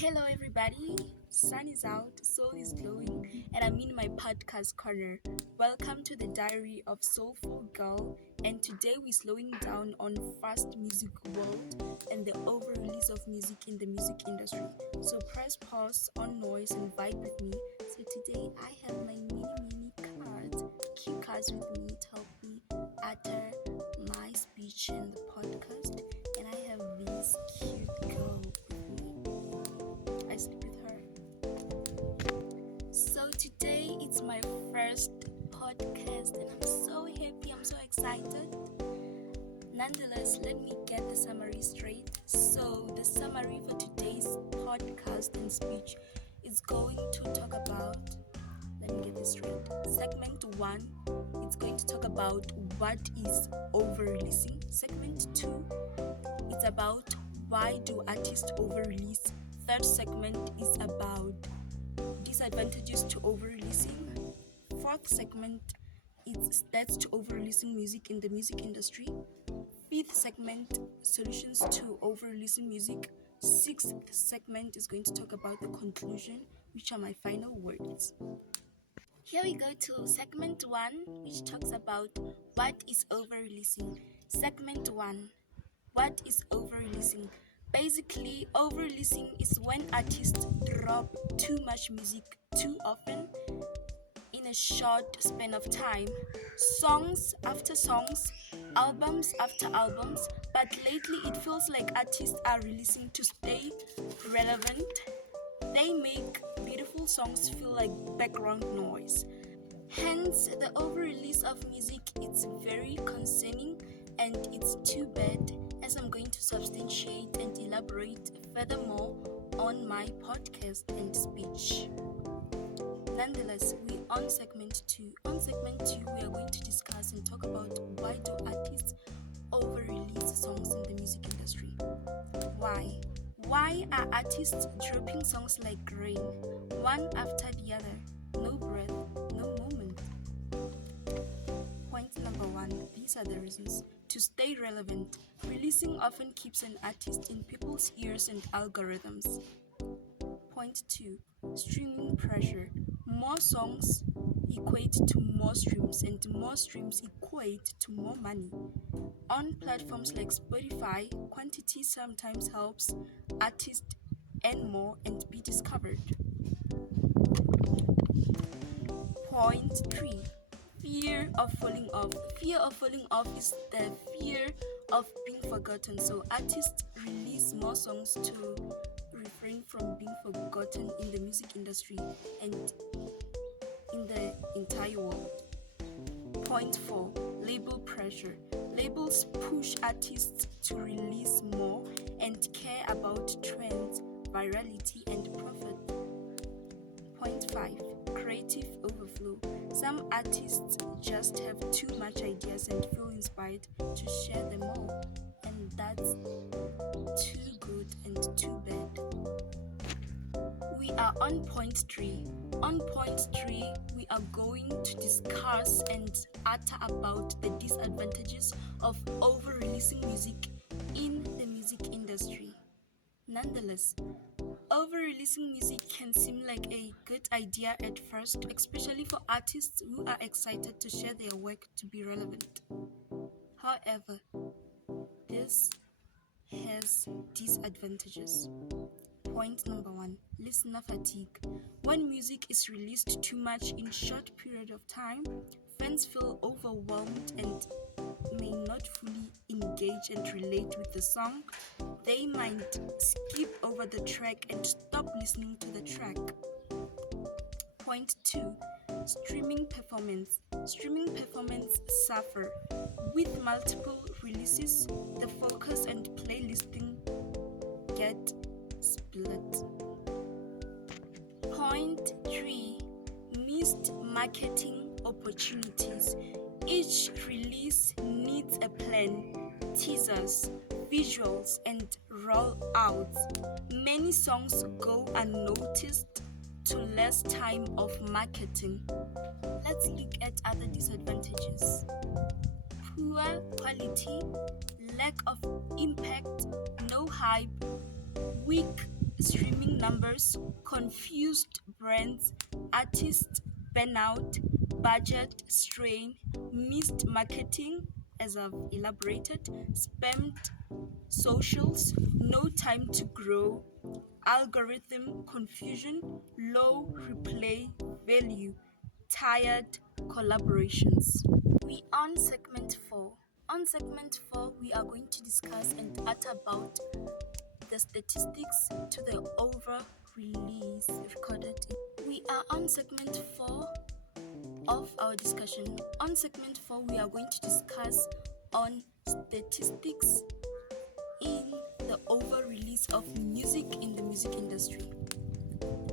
Hello, everybody. Sun is out, soul is glowing, and I'm in my podcast corner. Welcome to the Diary of Soulful Girl, and today we're slowing down on fast music world and the over-release of music in the music industry. So press pause on noise and vibe with me. So today I have my mini cards, cue cards with me to help me utter my speech in the podcast, and I have this cute girl with me. I sleep with her. So today it's my first podcast and I'm so happy, I'm so excited. Nonetheless, let me get the summary straight. So the summary for today's podcast and speech is going to talk about, let me get this straight. Segment 1, it's going to talk about what is over-releasing. Segment 2, it's about why do artists over-release. Third segment is about disadvantages to over-releasing. Fourth segment is stats to over-releasing music in the music industry. Fifth segment, solutions to over-releasing music. Sixth segment is going to talk about the conclusion, which are my final words. Here we go to segment 1, which talks about what is over-releasing. Segment 1, what is over-releasing? Basically, over-releasing is when artists drop too much music too often in a short span of time. Songs after songs, albums after albums, but lately it feels like artists are releasing to stay relevant. They make beautiful songs feel like background noise. Hence, the over-release of music is very concerning and it's too bad, as I'm going to substantiate and elaborate furthermore on my podcast and speech. Nonetheless, we're on segment 2. On segment 2, we are going to discuss and talk about why do artists over-release songs in the music industry. Why? Why are artists dropping songs like rain, one after the other? No breath, no moment. Point number 1, these are the reasons. To stay relevant, releasing often keeps an artist in people's ears and algorithms. Point 2, streaming pressure. More songs equate to more streams, and more streams equate to more money. On platforms like Spotify, quantity sometimes helps artists earn more and be discovered. Point 3, fear of falling off. Fear of falling off is the fear of being forgotten. So artists release more songs to refrain from being forgotten in the music industry and in the entire world. Point 4, label pressure. Labels push artists to release more and care about trends, virality, and profit. Point 5, creative overflow. Some artists just have too much ideas and feel inspired to share them all, and that's too good and too bad. We are on point 3. On point 3, we are going to discuss and utter about the disadvantages of over-releasing music in the music industry. Nonetheless, over-releasing music can seem like a good idea at first, especially for artists who are excited to share their work to be relevant. However, this has disadvantages. Point number 1, listener fatigue. When music is released too much in short period of time, fans feel overwhelmed and may not fully engage and relate with the song. They might skip over the track and stop listening to the track. Point 2, streaming performance. Streaming performance suffer. With multiple releases, the focus and playlisting get split. Point 3, missed marketing opportunities. Each release needs a plan, teasers, visuals, and rollouts. Many songs go unnoticed to less time of marketing. Let's look at other disadvantages. Poor quality, lack of impact, no hype, weak streaming numbers, confused brands, artist burnout, budget strain, missed marketing, as I've elaborated, spammed socials, no time to grow, algorithm confusion, low replay value, tired collaborations. We on segment 4. On segment 4, we are going to discuss and utter about the statistics to the over-release recorded. We are on segment 4 of our discussion. On segment 4, we are going to discuss on statistics in the over-release of music in the music industry.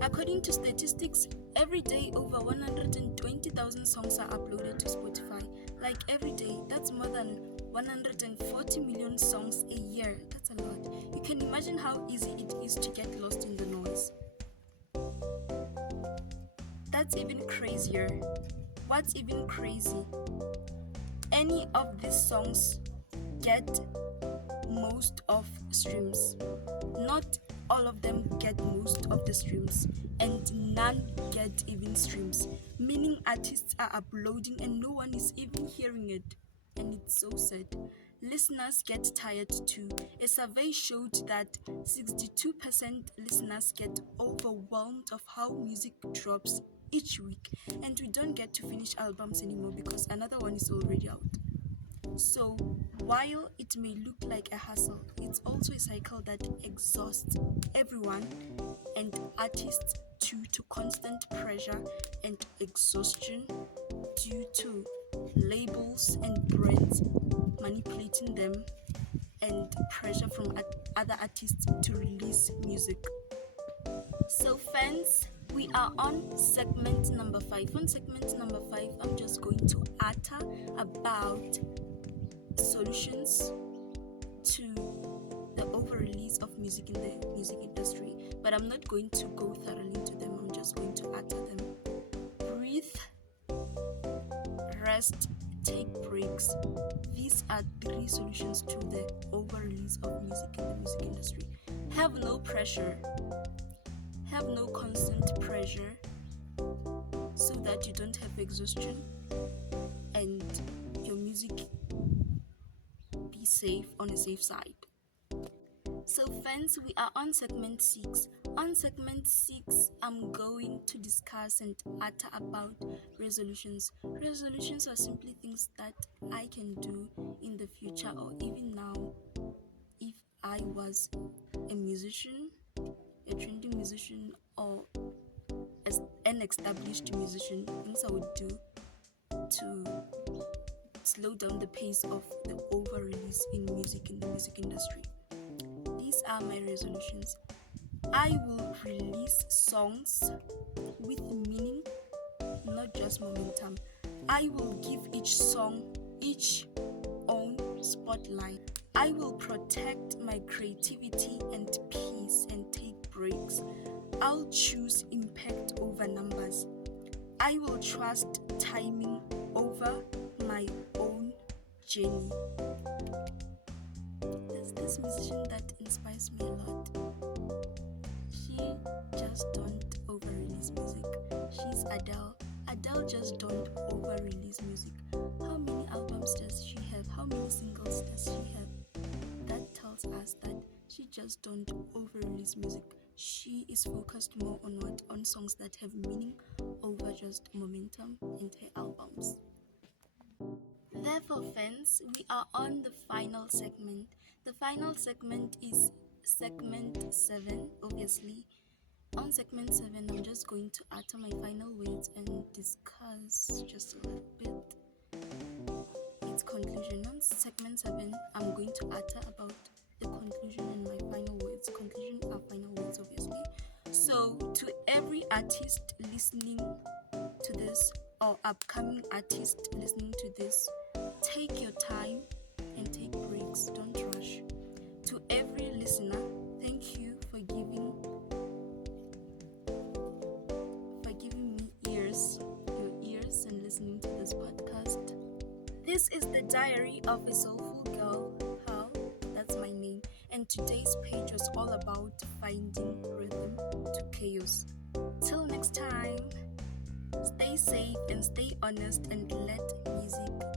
According to statistics, every day over 120,000 songs are uploaded to Spotify. Like every day, that's more than 140 million songs a year. That's a lot. You can imagine how easy it is to get lost in the noise. That's even crazier. What's even crazy? Any of these songs get most of streams. Not all of them get most of the streams, and none get even streams, meaning artists are uploading and no one is even hearing it, and it's so sad. Listeners get tired too. A survey showed that 62% listeners get overwhelmed of how music drops each week, and we don't get to finish albums anymore because another one is already out. So, while it may look like a hustle, it's also a cycle that exhausts everyone and artists due to constant pressure and exhaustion due to labels and brands manipulating them and pressure from other artists to release music. So fans, we are on segment number 5. On segment number 5, I'm just going to utter about solutions to the over-release of music in the music industry, but I'm not going to go thoroughly into them. I'm just going to utter them. Breathe, rest, take breaks. These are 3 solutions to the over-release of music in the music industry. Have no pressure. Have no constant pressure so that you don't have exhaustion and your music be safe on a safe side. So fans, we are on segment 6. On segment 6, I'm going to discuss and utter about resolutions. Resolutions are simply things that I can do in the future or even now. If I was a musician, a trending musician, or as an established musician, things I would do to slow down the pace of the over-release in music in the music industry. These are my resolutions. I will release songs with meaning, not just momentum. I will give each song its own spotlight. I will protect my creativity and peace and take breaks. I'll choose impact over numbers. I will trust timing over my own journey. There's this musician that inspires me a lot. She just don't over-release music. She's Adele. Adele just don't over-release music. How many albums does she have? How many singles does she have? That tells us that she just don't over-release music. She is focused more on on songs that have meaning over just momentum in her albums. Therefore, fans, we are on the final segment. The final segment is segment 7, obviously. On segment 7, I'm just going to utter my final words and discuss just a little bit its conclusion. On segment 7, I'm going to utter about the conclusion and my final words. Conclusion are final words, obviously. So, to every artist listening to this, or upcoming artist listening to this, take your time and take breaks. Don't rush. To every listener, thank you for giving me your ears and listening to this podcast. This is the Diary of a Soulful Girl. How? That's my name. And today's page was all about finding Stay safe and stay honest and let music